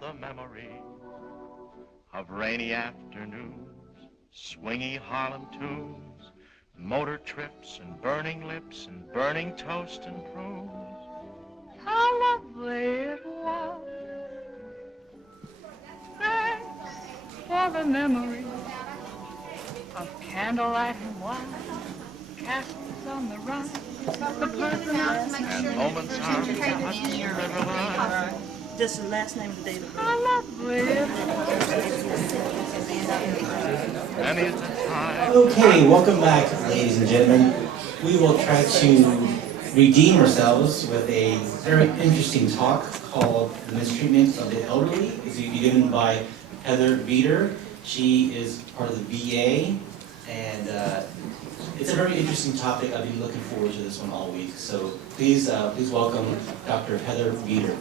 all the memory of rainy afternoons, swingy Harlem tunes, motor trips and burning lips and burning toast and prunes. How lovely it was. Thanks for the memory of candlelight and wine, castles on the Rhine, the Parthenon, and moments on the Hudson River line. Just the last name of the day. How lovely it was. Okay, welcome back, ladies and gentlemen. We will try to redeem ourselves with a very interesting talk called The Mistreatment of the Elderly. It's going to be given by Heather Veeder. She is part of the VA, and it's a very interesting topic. I've been looking forward to this one all week. So please welcome Dr. Heather Veeder.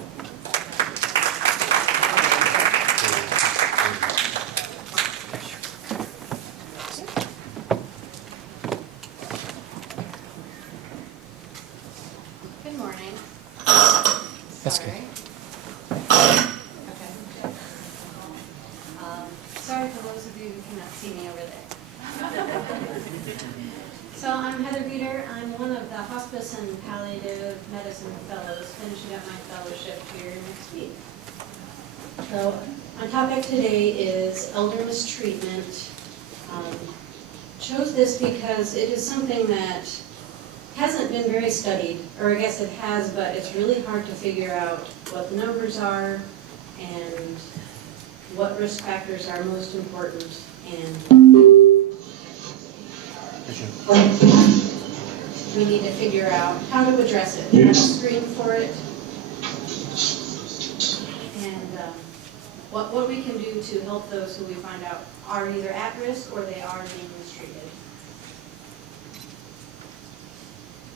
That's good. Okay. Sorry for those of you who cannot see me over there. So I'm Heather Veeder. I'm one of the Hospice and Palliative Medicine Fellows, finishing up my fellowship here next week. So my topic today is elder mistreatment. Chose this because it is something that hasn't been very studied, or I guess it has, but it's really hard to figure out what the numbers are and what risk factors are most important, and we need to figure out how to address it, how to screen for it, and what we can do to help those who we find out are either at risk or they are being mistreated.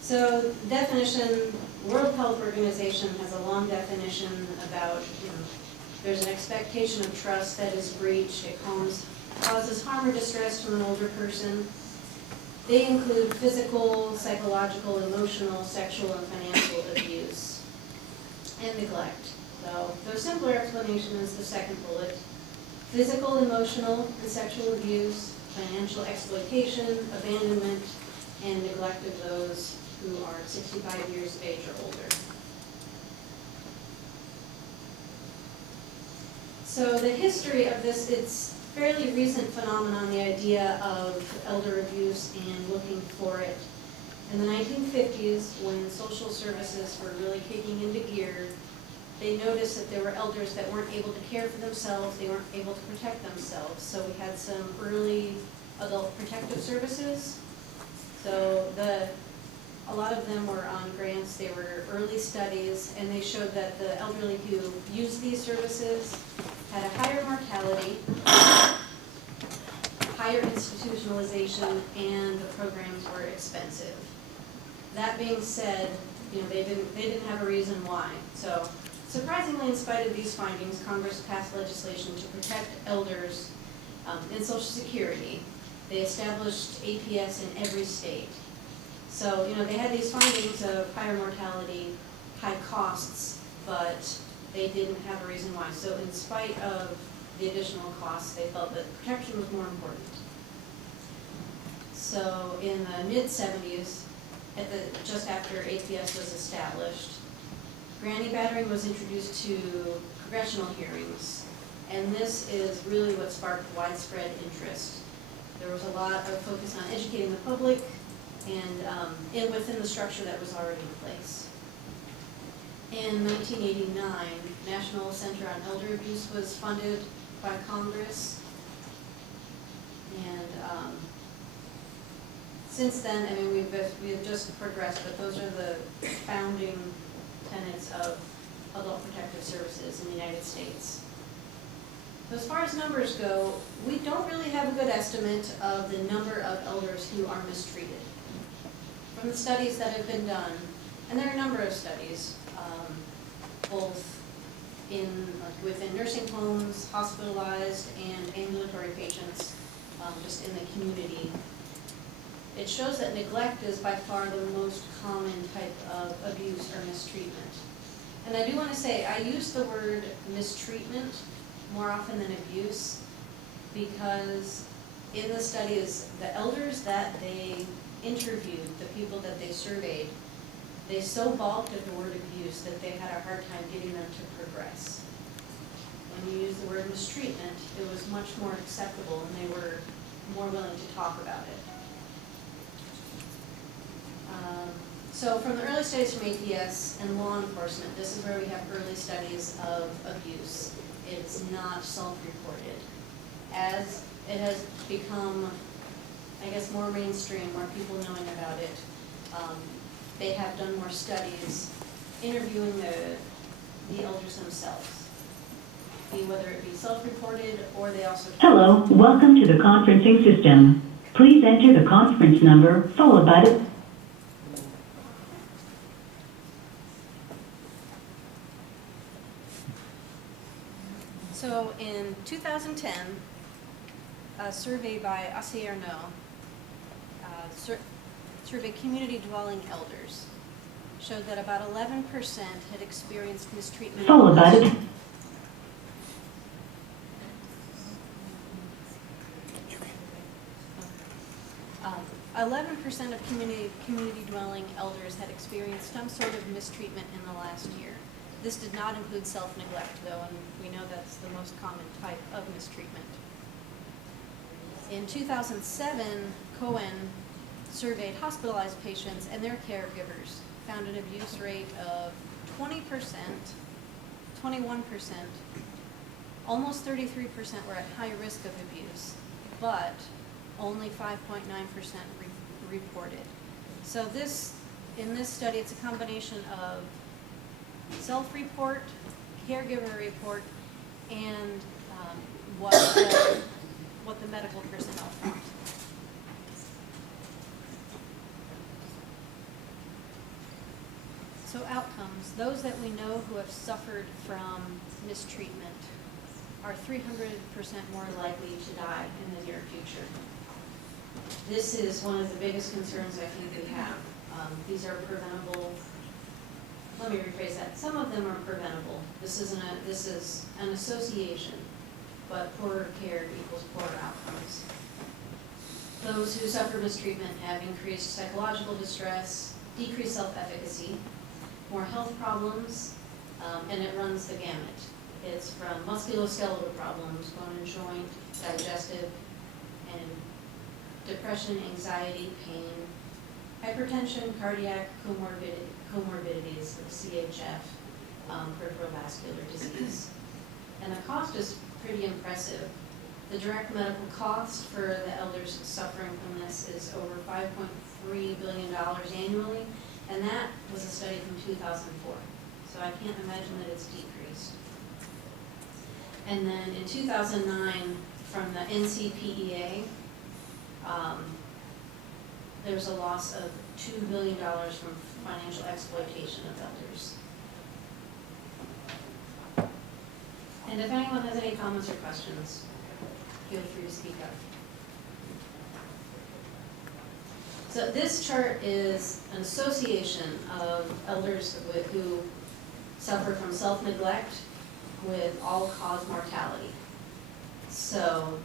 So definition, World Health Organization has a long definition about, there's an expectation of trust that is breached. It causes harm or distress to an older person. They include physical, psychological, emotional, sexual, and financial abuse and neglect. So the simpler explanation is the second bullet. Physical, emotional, and sexual abuse, financial exploitation, abandonment, and neglect of those who are 65 years of age or older. So the history of this, it's fairly recent phenomenon, the idea of elder abuse and looking for it. In the 1950s, when social services were really kicking into gear, they noticed that there were elders that weren't able to care for themselves, they weren't able to protect themselves. So we had some early adult protective services. So a lot of them were on grants, they were early studies, and they showed that the elderly who used these services had a higher mortality, higher institutionalization, and the programs were expensive. That being said, they didn't have a reason why. So surprisingly, in spite of these findings, Congress passed legislation to protect elders in Social Security. They established APS in every state. So, they had these findings of higher mortality, high costs, but they didn't have a reason why. So in spite of the additional costs, they felt that protection was more important. So in the mid-70s, just after APS was established, granny battering was introduced to congressional hearings, and this is really what sparked widespread interest. There was a lot of focus on educating the public and within the structure that was already in place. In 1989, National Center on Elder Abuse was funded by Congress, and since then, we've just progressed, but those are the founding tenets of adult protective services in the United States. So as far as numbers go, we don't really have a good estimate of the number of elders who are mistreated. From the studies that have been done, and there are a number of studies, both within nursing homes, hospitalized, and ambulatory patients, just in the community. It shows that neglect is by far the most common type of abuse or mistreatment. And I do want to say, I use the word mistreatment more often than abuse, because in the studies, the elders that they interviewed, the people that they surveyed, they so balked at the word abuse that they had a hard time getting them to progress. When you use the word mistreatment, it was much more acceptable and they were more willing to talk about it. So from the early studies from APS and law enforcement, this is where we have early studies of abuse. It's not self-reported. As it has become, I guess, more mainstream, more people knowing about it, they have done more studies interviewing the elders themselves, whether it be self-reported or they also... Hello, welcome to the conferencing system. Please enter the conference number followed by the... So in 2010, a survey by SIA15 surveyed community dwelling elders showed that about 11% had experienced mistreatment. Followed by the... 11% of community dwelling elders had experienced some sort of mistreatment in the last year. This did not include self-neglect, though, and we know that's the most common type of mistreatment. In 2007, Cohen surveyed hospitalized patients and their caregivers, found an abuse rate of 20%, 21%, almost 33% were at high risk of abuse, but only 5.9% reported. So in this study, it's a combination of self-report, caregiver report, and what the medical personnel found. So outcomes, those that we know who have suffered from mistreatment are 300% more likely to die in the near future. This is one of the biggest concerns I think we have. These are preventable. Let me rephrase that. Some of them are preventable. This is an association, but poorer care equals poorer outcomes. Those who suffer mistreatment have increased psychological distress, decreased self-efficacy, more health problems, and it runs the gamut. It's from musculoskeletal problems, bone and joint, digestive, and depression, anxiety, pain, hypertension, cardiac comorbidities, like CHF, peripheral vascular disease. And the cost is pretty impressive. The direct medical cost for the elders suffering from this is over $5.3 billion annually, and that was a study from 2004. So I can't imagine that it's decreased. And then in 2009, from the NCPEA, there was a loss of $2 billion from financial exploitation of elders. And if anyone has any comments or questions, feel free to speak up. So this chart is an association of elders who suffer from self-neglect with all-cause mortality. So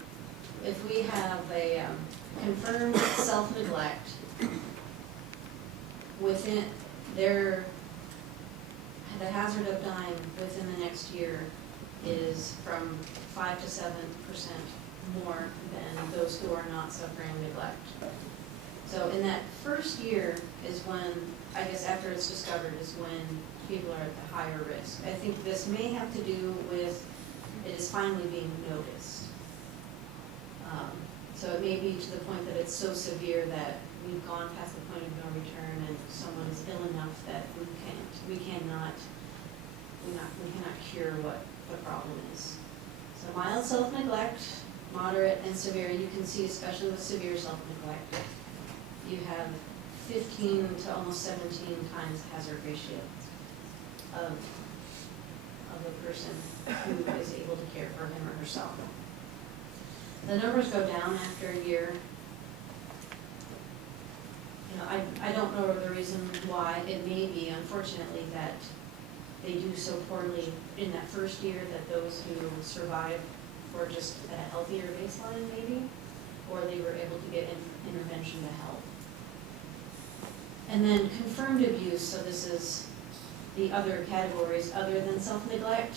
if we have a confirmed self-neglect, within the hazard of dying within the next year is from 5 to 7% more than those who are not suffering neglect. So in that first year is when, I guess after it's discovered, is when people are at the higher risk. I think this may have to do with it is finally being noticed. So it may be to the point that it's so severe that we've gone past the point of no return and someone is ill enough that we cannot cure what the problem is. So mild self-neglect, moderate and severe, you can see especially with severe self-neglect, you have 15 to almost 17 times hazard ratio of a person who is able to care for him or herself. The numbers go down after a year. You know, I don't know the reason why. It may be, unfortunately, that they do so poorly in that first year that those who survive were just at a healthier baseline maybe, or they were able to get intervention to help. And then confirmed abuse, so this is the other categories other than self-neglect.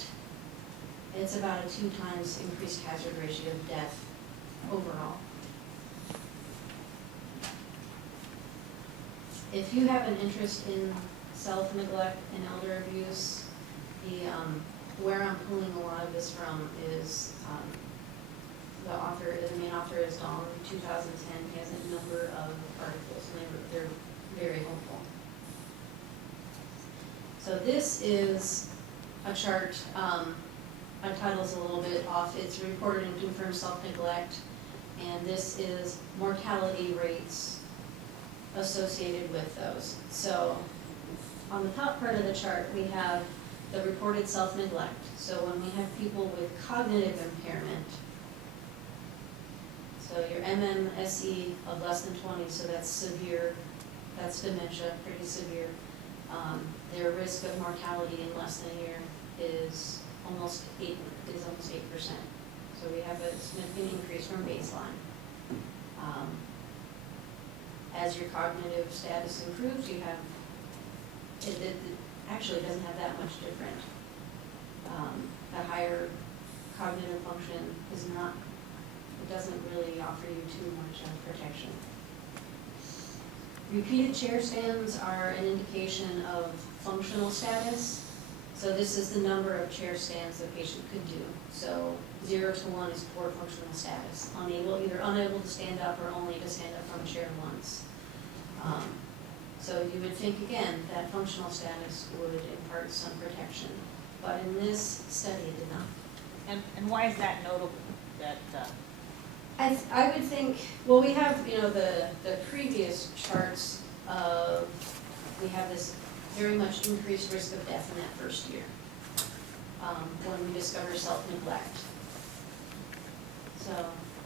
It's about a 2 times increased hazard ratio of death overall. If you have an interest in self-neglect and elder abuse, where I'm pulling a lot of this from is the main author is Dong, 2010. He has a number of articles, and they're very helpful. So this is a chart. My title's a little bit off. It's reported and confirmed self-neglect, and this is mortality rates associated with those. So on the top part of the chart, we have the reported self-neglect. So when we have people with cognitive impairment, so your MMSE of less than 20, so that's severe, that's dementia, pretty severe. Their risk of mortality in less than a year is almost 8%. So we have a significant increase from baseline. As your cognitive status improves, you have, it actually doesn't have that much different. The higher cognitive function is not, it doesn't really offer you too much protection. Repeated chair stands are an indication of functional status. So this is the number of chair stands the patient could do. So 0 to 1 is poor functional status, either unable to stand up or only to stand up from a chair once. So you would think again that functional status would impart some protection, but in this study it did not. And why is that notable? That I would think, well, we have, the previous charts of, we have this very much increased risk of death in that first year when we discover self-neglect. So,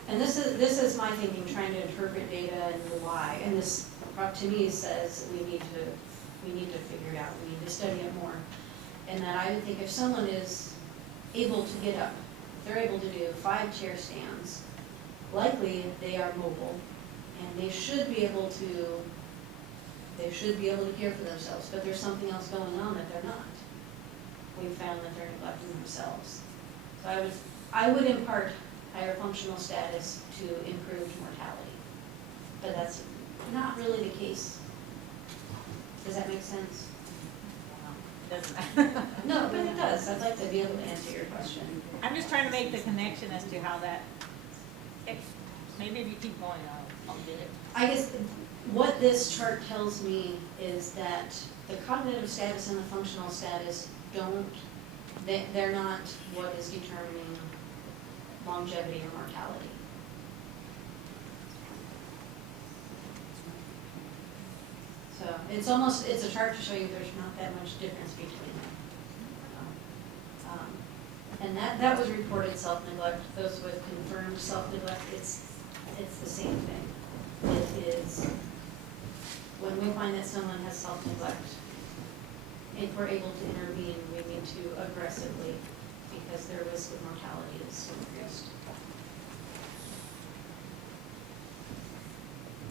and this is my thinking, trying to interpret data and the why. And this, to me, says we need to figure it out. We need to study it more. And that I would think if someone is able to get up, they're able to do 5 chair stands, likely they are mobile, and they should be able to care for themselves, but there's something else going on that they're not. We've found that they're neglecting themselves. So I would impart higher functional status to improved mortality, but that's not really the case. Does that make sense? doesn't. No, but it does. I'd like to be able to answer your question. I'm just trying to make the connection as to how that, maybe if you keep going, I'll get it. I guess what this chart tells me is that the cognitive status and the functional status they're not what is determining longevity or mortality. So it's a chart to show you there's not that much difference between them. And that was reported self-neglect. Those with confirmed self-neglect, it's the same thing. It is, when we find that someone has self-neglect, if we're able to intervene, we need to aggressively, because their risk of mortality is increased.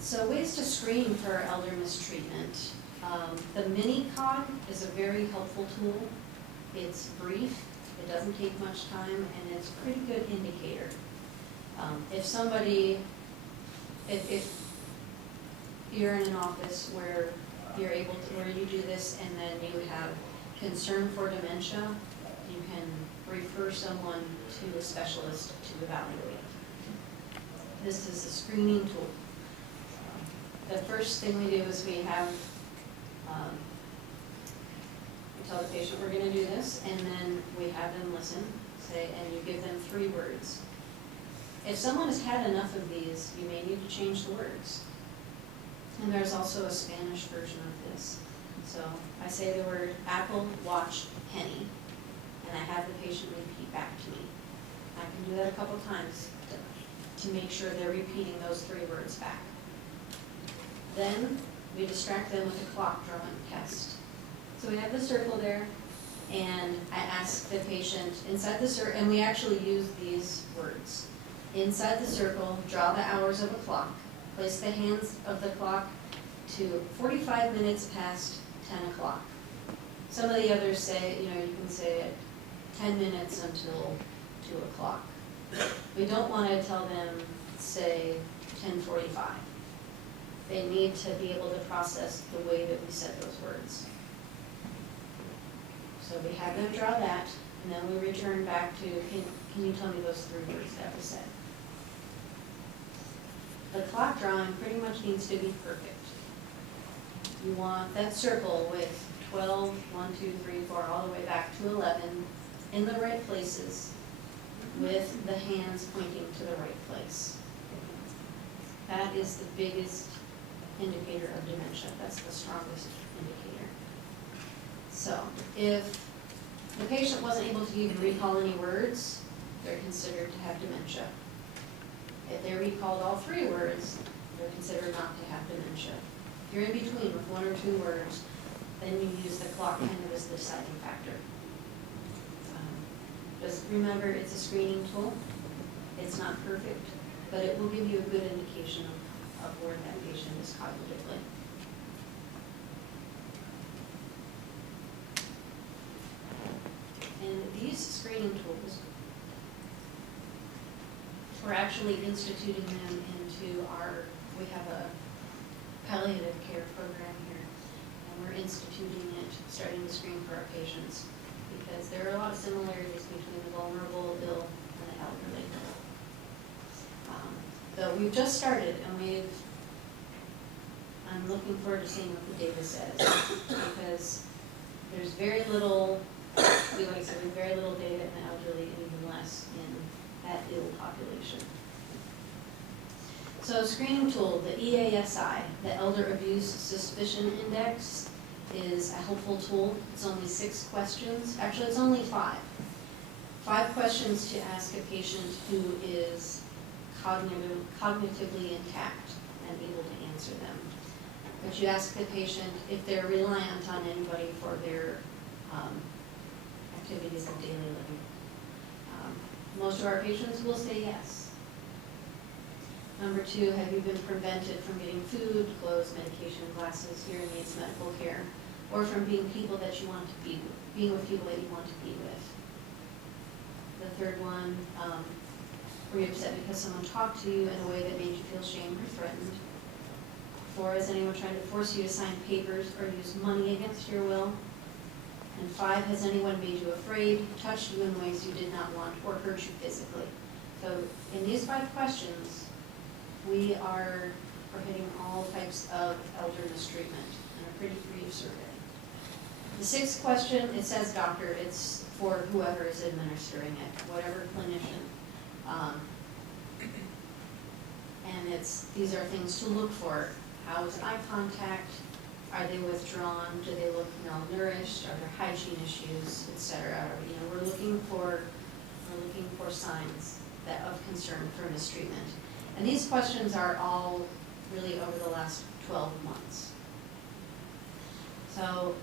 So ways to screen for elder mistreatment. The mini-cog is a very helpful tool. It's brief, it doesn't take much time, and it's a pretty good indicator. If you're in an office where where you do this and then you have concern for dementia, you can refer someone to a specialist to evaluate. This is a screening tool. The first thing we do is we tell the patient we're going to do this, and then we have them listen, and you give them 3 words. If someone has had enough of these, you may need to change the words. And there's also a Spanish version of this. So I say the word apple, watch, penny, and I have the patient repeat back to me. I can do that a couple times to make sure they're repeating those 3 words back. Then we distract them with a clock drawing test. So we have the circle there, And I ask the patient inside the circle, and we actually use these words. Inside the circle, draw the hours of a clock. Place the hands of the clock to 45 minutes past 10 o'clock. Some of the others say, you can say 10 minutes until 2 o'clock. We don't want to tell them, say, 10:45. They need to be able to process the way that we said those words. So we have them draw that, and then we return back to, can you tell me those 3 words that we said? The clock drawing pretty much needs to be perfect. You want that circle with 12, 1, 2, 3, 4, all the way back to 11 in the right places with the hands pointing to the right place. That is the biggest indicator of dementia. That's the strongest indicator. So if the patient wasn't able to even recall any words, they're considered to have dementia. If they recalled all 3 words, they're considered not to have dementia. If you're in between with 1 or 2 words, then you use the clock kind of as the deciding factor. Just remember, it's a screening tool. It's not perfect, but it will give you a good indication of where that patient is cognitively. And these screening tools, we're actually instituting them into we have a palliative care program here, and we're instituting it, starting to screen for our patients, because there are a lot of similarities between the vulnerable, ill, and the elderly. So we've just started, and I'm looking forward to seeing what the data says, because there's very little, like I said, there's very little data in the elderly, and even less in that ill population. So screening tool, the EASI, the Elder Abuse Suspicion Index, is a helpful tool. It's only 6 questions. Actually, it's only 5. 5 questions to ask a patient who is cognitively intact and able to answer them. But you ask the patient if they're reliant on anybody for their activities of daily living. Most of our patients will say yes. Number 2, have you been prevented from getting food, clothes, medication, glasses, hearing aids, medical care, or from being people that you want to be with, being with people that you want to be with? The 3rd one, were you upset because someone talked to you in a way that made you feel shamed or threatened? 4, is anyone trying to force you to sign papers or use money against your will? And 5, has anyone made you afraid, touched you in ways you did not want, or hurt you physically? So in these 5 questions, we are hitting all types of elder mistreatment in a pretty brief survey. The 6th question, it says doctor. It's for whoever is administering it, whatever clinician. And these are things to look for. How is eye contact? Are they withdrawn? Do they look malnourished? Are there hygiene issues, etc.? We're looking for signs of concern for mistreatment. And these questions are all really over the last 12 months. So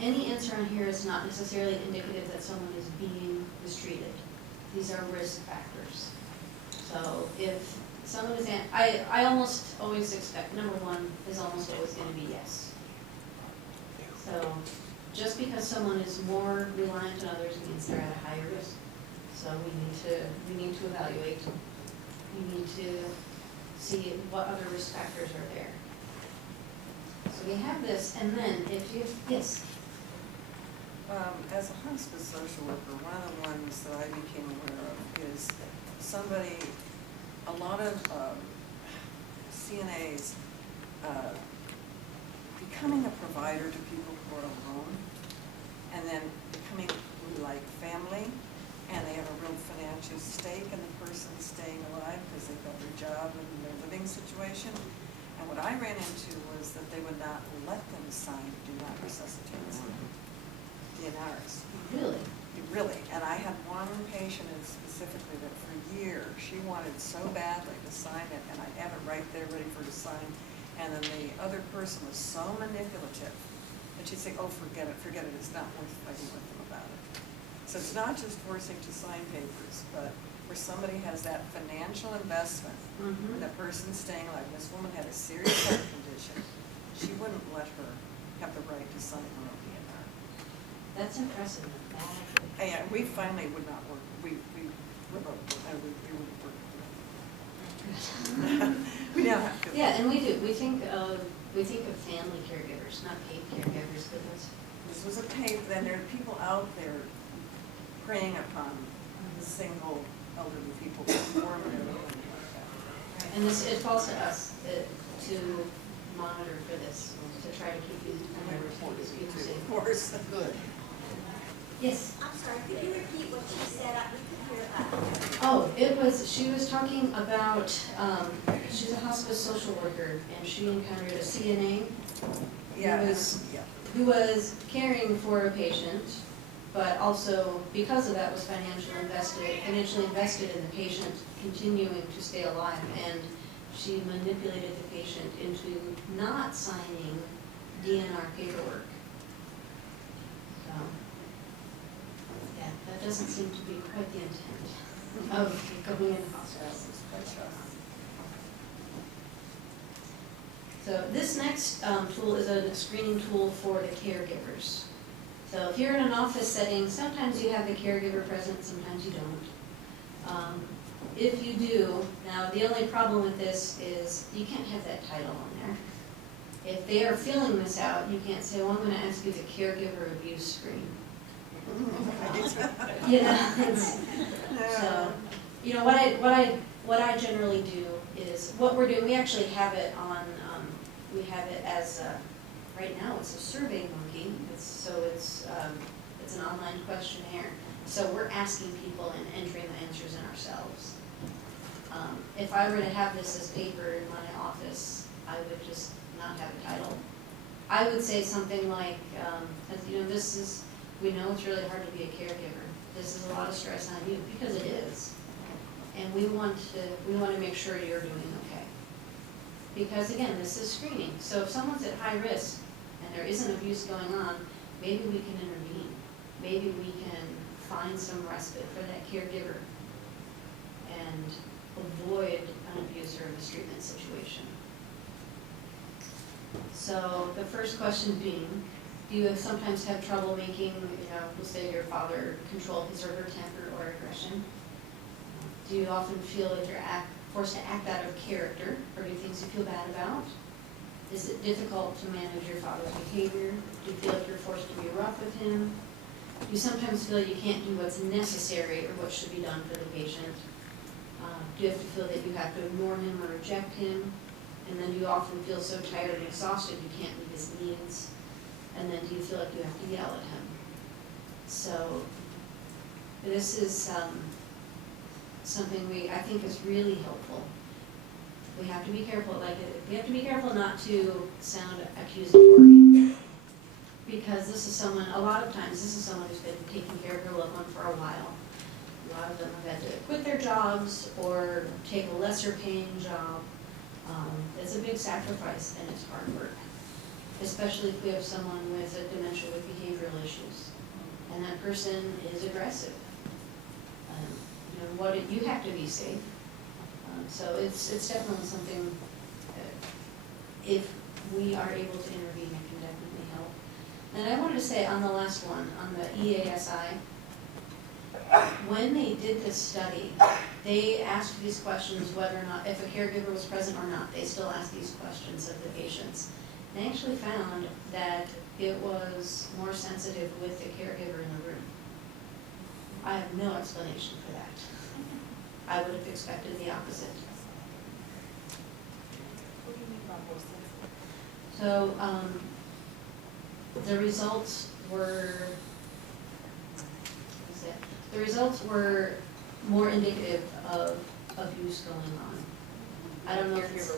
any answer on here is not necessarily indicative that someone is being mistreated. These are risk factors. So if someone is, I almost always expect, number 1 is almost always going to be yes. So just because someone is more reliant on others means they're at a higher risk. So we need to evaluate. We need to see what other risk factors are there. So we have this, and then if you, yes? As a hospice social worker, one of the ones that I became aware of is a lot of CNAs becoming a provider to people who are alone, and then becoming like family, and they have a real financial stake in the person staying alive because they've got their job and their living situation. And what I ran into was that they would not let them sign do not resuscitate DNRs. Really? Really. And I had one patient specifically that for years she wanted so badly to sign it, and I had it right there ready for her to sign. And then the other person was so manipulative and she'd say, oh, forget it, it's not worth fighting with them about it. So it's not just forcing to sign papers, but where somebody has that financial investment, Mhm. the person staying alive. This woman had a serious heart condition. She wouldn't let her have the right to sign her own DNR. That's impressive. And we finally would not work, we revoked it, and we wouldn't work with them. We now have to. Yeah, and we do, we think of family caregivers, not paid caregivers, but that's. This was a paid, then there are people out there preying upon the single elderly people before them. And this, it falls to us to monitor for this, to try to keep you, people safe. Of course. Good. Yes. I'm sorry, could you repeat what she said? We could hear that. Oh, she was talking about, she's a hospice social worker, and she encountered a CNA Yeah. who was caring for a patient, but also, because of that, was financially invested in the patient continuing to stay alive, and she manipulated the patient into not signing DNR paperwork. So, yeah, that doesn't seem to be quite the intent of going in hospice. So this next tool is a screening tool for the caregivers. So if you're in an office setting, sometimes you have the caregiver present, sometimes you don't. If you do, now the only problem with this is you can't have that title on there. If they are filling this out, you can't say, well, I'm going to ask you the caregiver abuse screen. You know, so, you know, what I generally do is, what we're doing, we actually have it on, we have it as, right now it's a survey monkey, it's an online questionnaire. So we're asking people and entering the answers in ourselves. If I were to have this as paper in my office, I would just not have a title. I would say something like, you know, we know it's really hard to be a caregiver. This is a lot of stress on you, because it is. And we want to make sure you're doing okay. Because again, this is screening. So if someone's at high risk and there isn't abuse going on, maybe we can intervene. Maybe we can find some respite for that caregiver and avoid an abuse or a mistreatment situation. So the first question being, do you sometimes have trouble making, we'll say your father control his or her temper or aggression? Do you often feel like you're forced to act out of character, or do things you feel bad about? Is it difficult to manage your father's behavior? Do you feel like you're forced to be rough with him? Do you sometimes feel you can't do what's necessary or what should be done for the patient? Do you have to feel that you have to ignore him or reject him? And then do you often feel so tired and exhausted you can't meet his needs? And then do you feel like you have to yell at him? So this is something I think is really helpful. We have to be careful, we have to be careful not to sound accusatory. Because a lot of times, this is someone who's been taking care of their loved one for a while. A lot of them have had to quit their jobs or take a lesser paying job. It's a big sacrifice and it's hard work, especially if we have someone with a dementia with behavioral issues and that person is aggressive. You have to be safe. So it's definitely something, if we are able to intervene, it can definitely help. And I wanted to say on the last one, on the EASI, when they did this study, they asked these questions whether or not, if a caregiver was present or not, they still asked these questions of the patients. They actually found that it was more sensitive with the caregiver in the room. I have no explanation for that. I would have expected the opposite. What do you mean by more sensitive? So the results were more indicative of abuse going on. I don't know if it's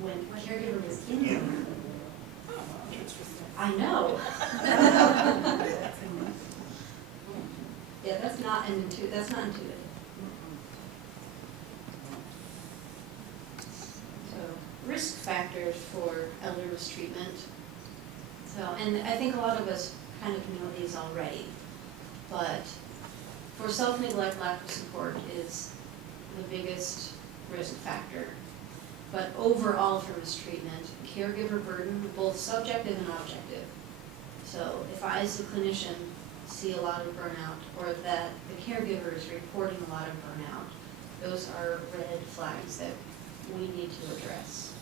when caregiver was in the room. I know. Yeah, that's not intuitive. So risk factors for elder mistreatment. So, and I think a lot of us kind of know these already, but for self-neglect, lack of support is the biggest risk factor. But overall for mistreatment, caregiver burden, both subjective and objective. So if I as a clinician see a lot of burnout, or that the caregiver is reporting a lot of burnout, those are red flags that we need to address.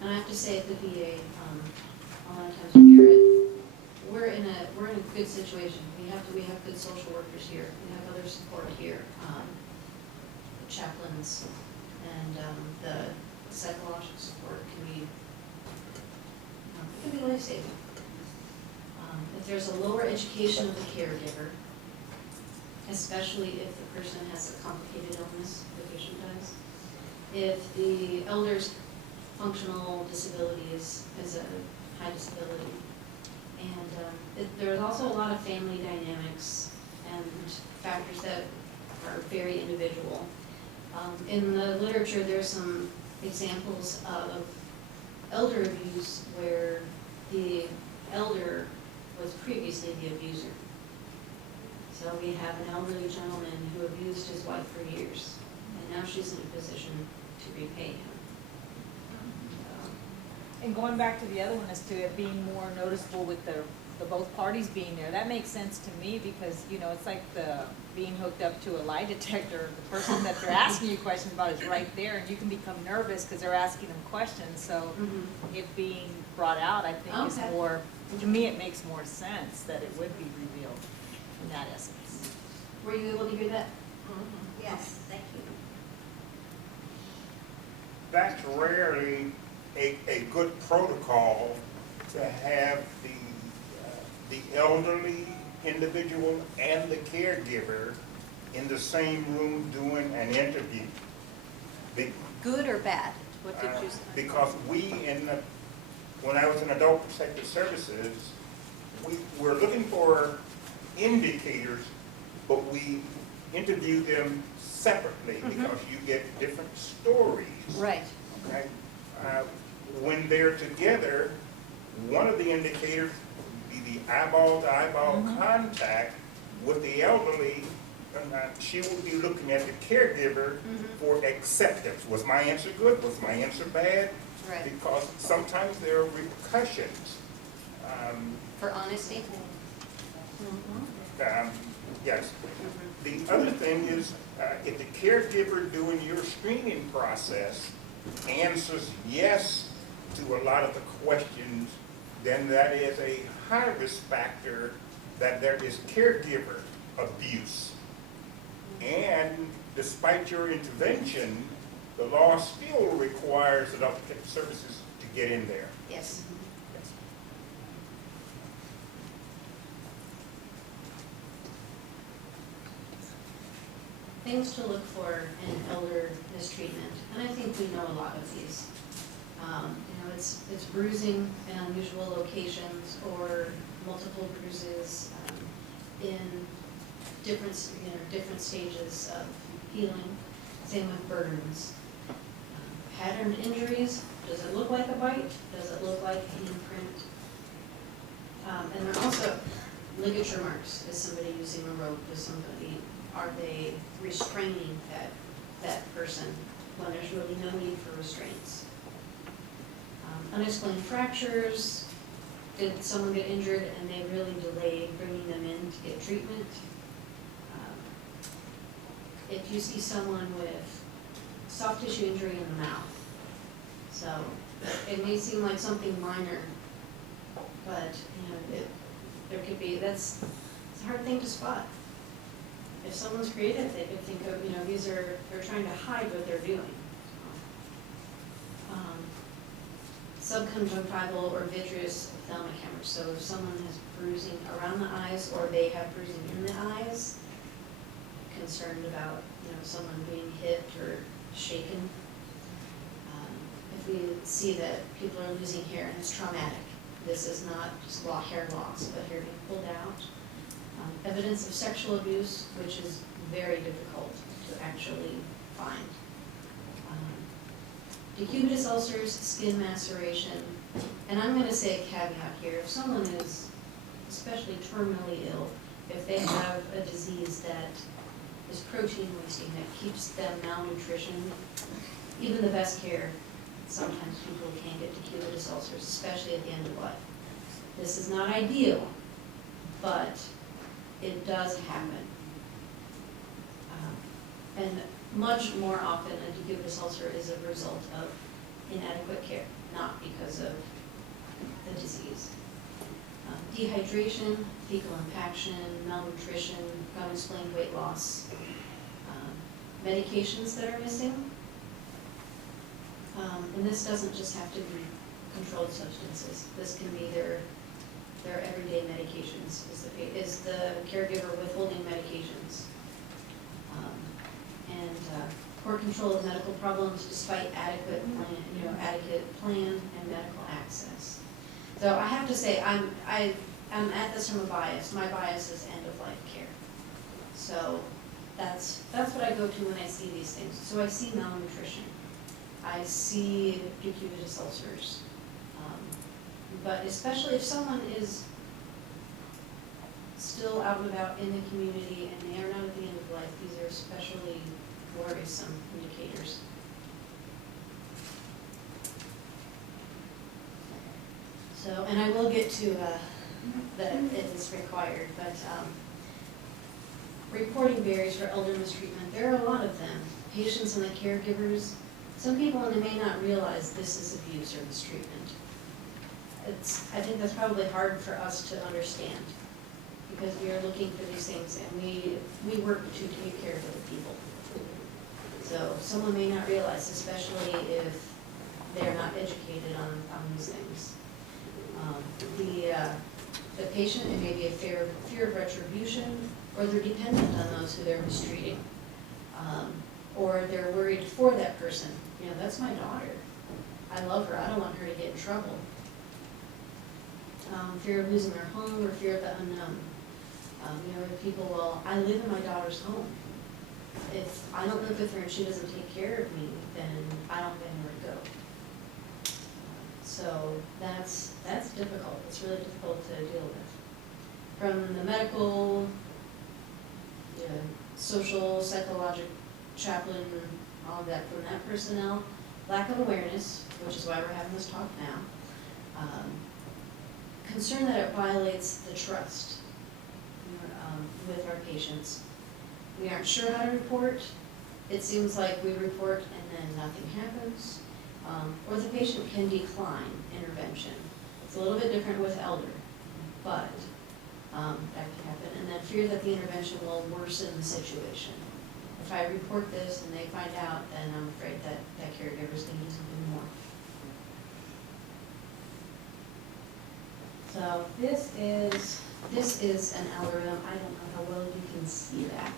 And I have to say at the VA, a lot of times we're in a good situation. We have good social workers here. We have other support here, chaplains, and the psychological support can be life-saving. If there's a lower education of the caregiver, especially if the person has a complicated illness, the patient does, if the elder's functional disability is a high disability, and there's also a lot of family dynamics and factors that are very individual. In the literature, there's some examples of elder abuse where the elder was previously the abuser. So we have an elderly gentleman who abused his wife for years, and now she's in a position to repay him. And going back to the other one as to it being more noticeable with the both parties being there, that makes sense to me because, you know, it's like the being hooked up to a lie detector. The person that they're asking you questions about is right there, and you can become nervous because they're asking them questions. So it being brought out, I think, is more, to me, it makes more sense that it would be revealed in that essence. Were you able to hear that? Yes, thank you. That's rarely a good protocol to have the elderly individual and the caregiver in the same room doing an interview. Good or bad? What did you say? Because when I was in adult protective services, we were looking for indicators, but we interview them separately because you get different stories. Right. Okay? When they're together, one of the indicators would be the eyeball-to-eyeball contact with the elderly. She would be looking at the caregiver for acceptance. Was my answer good? Was my answer bad? Right. Because sometimes there are repercussions. For honesty? Yes. The other thing is, if the caregiver doing your screening process answers yes to a lot of the questions, then that is a high risk factor that there is caregiver abuse. And despite your intervention, the law still requires adult protective services to get in there. Yes. Yes. Things to look for in elder mistreatment, and I think we know a lot of these. You know, it's bruising in unusual locations or multiple bruises in different stages of healing. Same with burns. Patterned injuries. Does it look like a bite? Does it look like an imprint? And there are also ligature marks. Is somebody using a rope? Are they restraining that person when there's really no need for restraints? Unexplained fractures. Did someone get injured and they really delayed bringing them in to get treatment? If you see someone with soft tissue injury in the mouth, so it may seem like something minor, but you know, there could be, it's a hard thing to spot. If someone's creative, they could think of, you know, they're trying to hide what they're doing. Subconjunctival or vitreous ophthalmic hemorrhage. So if someone has bruising around the eyes or they have bruising in the eyes, concerned about, you know, someone being hit or shaken. If we see that people are losing hair and it's traumatic, this is not just hair loss, but hair being pulled out. Evidence of sexual abuse, which is very difficult to actually find. Decubitus ulcers, skin maceration, And I'm gonna say a caveat here, if someone is especially terminally ill, if they have a disease that is protein wasting, that keeps them malnutrition, even the best care, sometimes people can't get decubitus ulcers, especially at the end of life. This is not ideal, but it does happen. And much more often, a decubitus ulcer is a result of inadequate care, not because of the disease. Dehydration, fecal impaction, malnutrition, unexplained weight loss, medications that are missing. And this doesn't just have to be controlled substances. This can be their everyday medications. Is the caregiver withholding medications? Poor control of medical problems despite adequate plan and medical access. So I have to say, I'm at this from a bias. My bias is end of life care. So that's what I go to when I see these things. So I see malnutrition. I see decubitus ulcers. But especially if someone is still out and about in the community and they are not at the end of life, these are especially worrisome indicators. So, and I will get to that it is required, but reporting barriers for elder mistreatment, there are a lot of them. Patients and the caregivers, some people may not realize this is abuse or mistreatment. I think that's probably hard for us to understand because we are looking for these things and we work to take care of other people. So someone may not realize, especially if they're not educated on these things. The patient, it may be a fear of retribution, or they're dependent on those who they're mistreating. Or they're worried for that person. That's my daughter. I love her. I don't want her to get in trouble. Fear of losing their home or fear of the unknown. People will, I live in my daughter's home. If I don't live with her and she doesn't take care of me, then I don't get anywhere to go. So that's difficult. It's really difficult to deal with. From the medical, social, psychological, chaplain, all of that, from that personnel, lack of awareness, which is why we're having this talk now. Concern that it violates the trust with our patients. We aren't sure how to report. It seems like we report and then nothing happens. Or the patient can decline intervention. It's a little bit different with elder, but that can happen. And then fear that the intervention will worsen the situation. If I report this and they find out, then I'm afraid that that caregiver is going to do something more. So this is an algorithm. I don't know how well you can see that.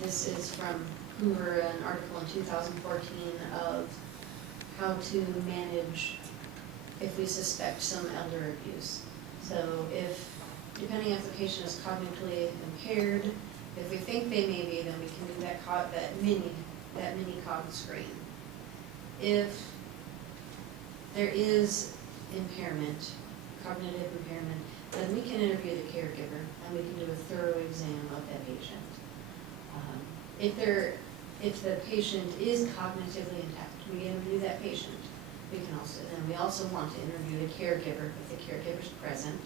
This is from Hoover, an article in 2014 of how to manage if we suspect some elder abuse. So depending if the patient is cognitively impaired, if we think they may be, then we can do that mini cog screen. If there is impairment, cognitive impairment, then we can interview the caregiver and we can do a thorough exam of that patient. If the patient is cognitively intact, we interview that patient. We also want to interview the caregiver if the caregiver is present.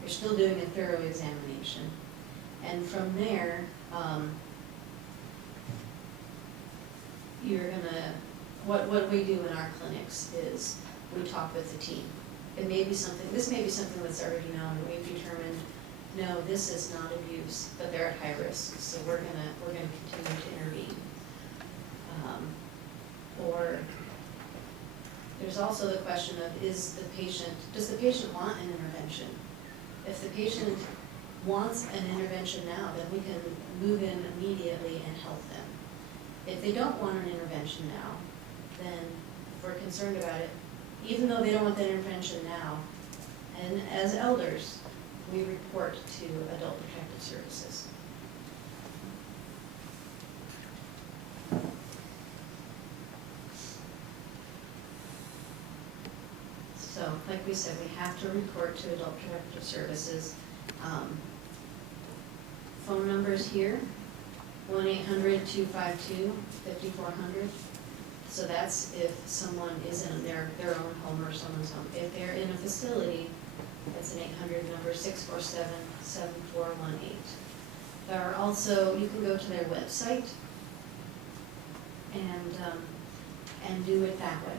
You're still doing a thorough examination. And from there, what we do in our clinics is we talk with the team. This may be something that's already known, and we've determined, no, this is not abuse, but they're at high risk, so we're gonna continue to intervene. Or there's also the question of, does the patient want an intervention? If the patient wants an intervention now, then we can move in immediately and help them. If they don't want an intervention now, then if we're concerned about it, even though they don't want that intervention now, and as elders, we report to Adult Protective Services. So, like we said, we have to report to Adult Protective Services. Phone numbers here, 1-800-252-5400. So that's if someone is in their own home or someone's home. If they're in a facility, that's an 800 number, 647-7418. There are also, you can go to their website and do it that way.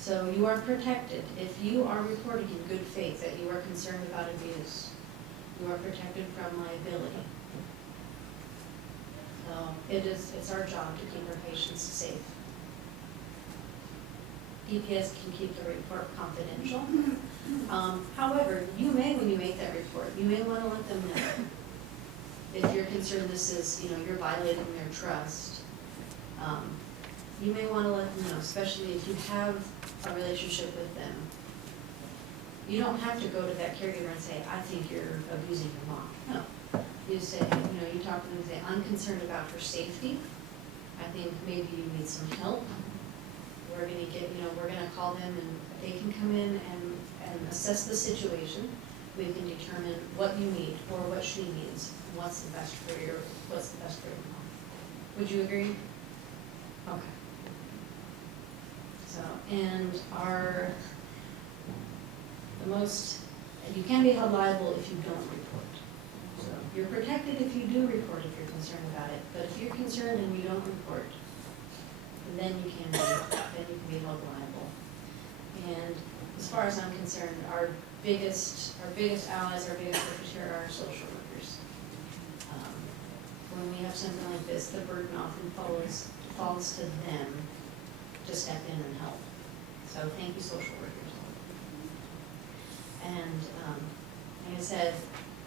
So you are protected. If you are reporting in good faith that you are concerned about abuse, you are protected from liability. So it's our job to keep our patients safe. DPS can keep the report confidential. However, you may, when you make that report, you may want to let them know. If you're concerned this is, you're violating their trust, you may want to let them know, especially if you have a relationship with them. You don't have to go to that caregiver and say, I think you're abusing your mom. No. You say, you talk to them and say, I'm concerned about her safety. I think maybe you need some help. We're going to get, we're going to call them and they can come in and assess the situation. We can determine what you need or what she needs, and what's the best for your mom. Would you agree? Okay. So, and you can be held liable if you don't report. So you're protected if you do report if you're concerned about it, but if you're concerned and you don't report, then you can be held liable. And as far as I'm concerned, our biggest allies, our biggest workers here are our social workers. When we have something like this, the burden often falls to them to step in and help. So thank you, social workers. And like I said,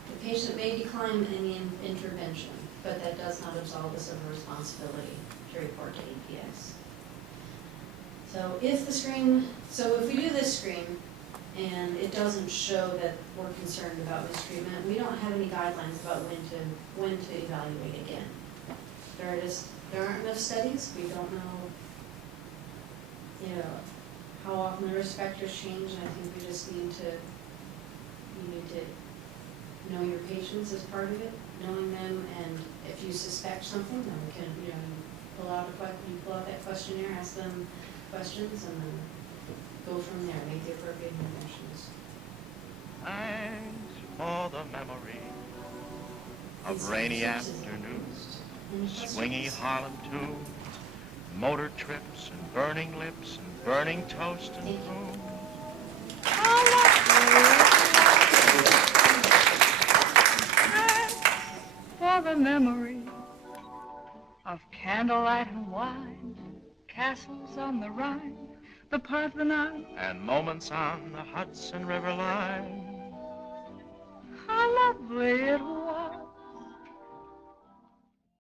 the patient may decline any intervention, but that does not absolve us of a responsibility to report to EPS. So if we do this screen and it doesn't show that we're concerned about mistreatment, we don't have any guidelines about when to evaluate again. There aren't enough studies. We don't know, how often the risk factors change, and I think we just need to know your patients as part of it, knowing them, and if you suspect something, then we can, pull out that questionnaire, ask them questions, and then go from there, make the appropriate interventions. Thanks for the memory of rainy afternoons, swingy Harlem tunes, motor trips and burning lips and burning toast and food. For the memory of candlelight and wine, castles on the Rhine, the Parthenon, And moments on the Hudson River line.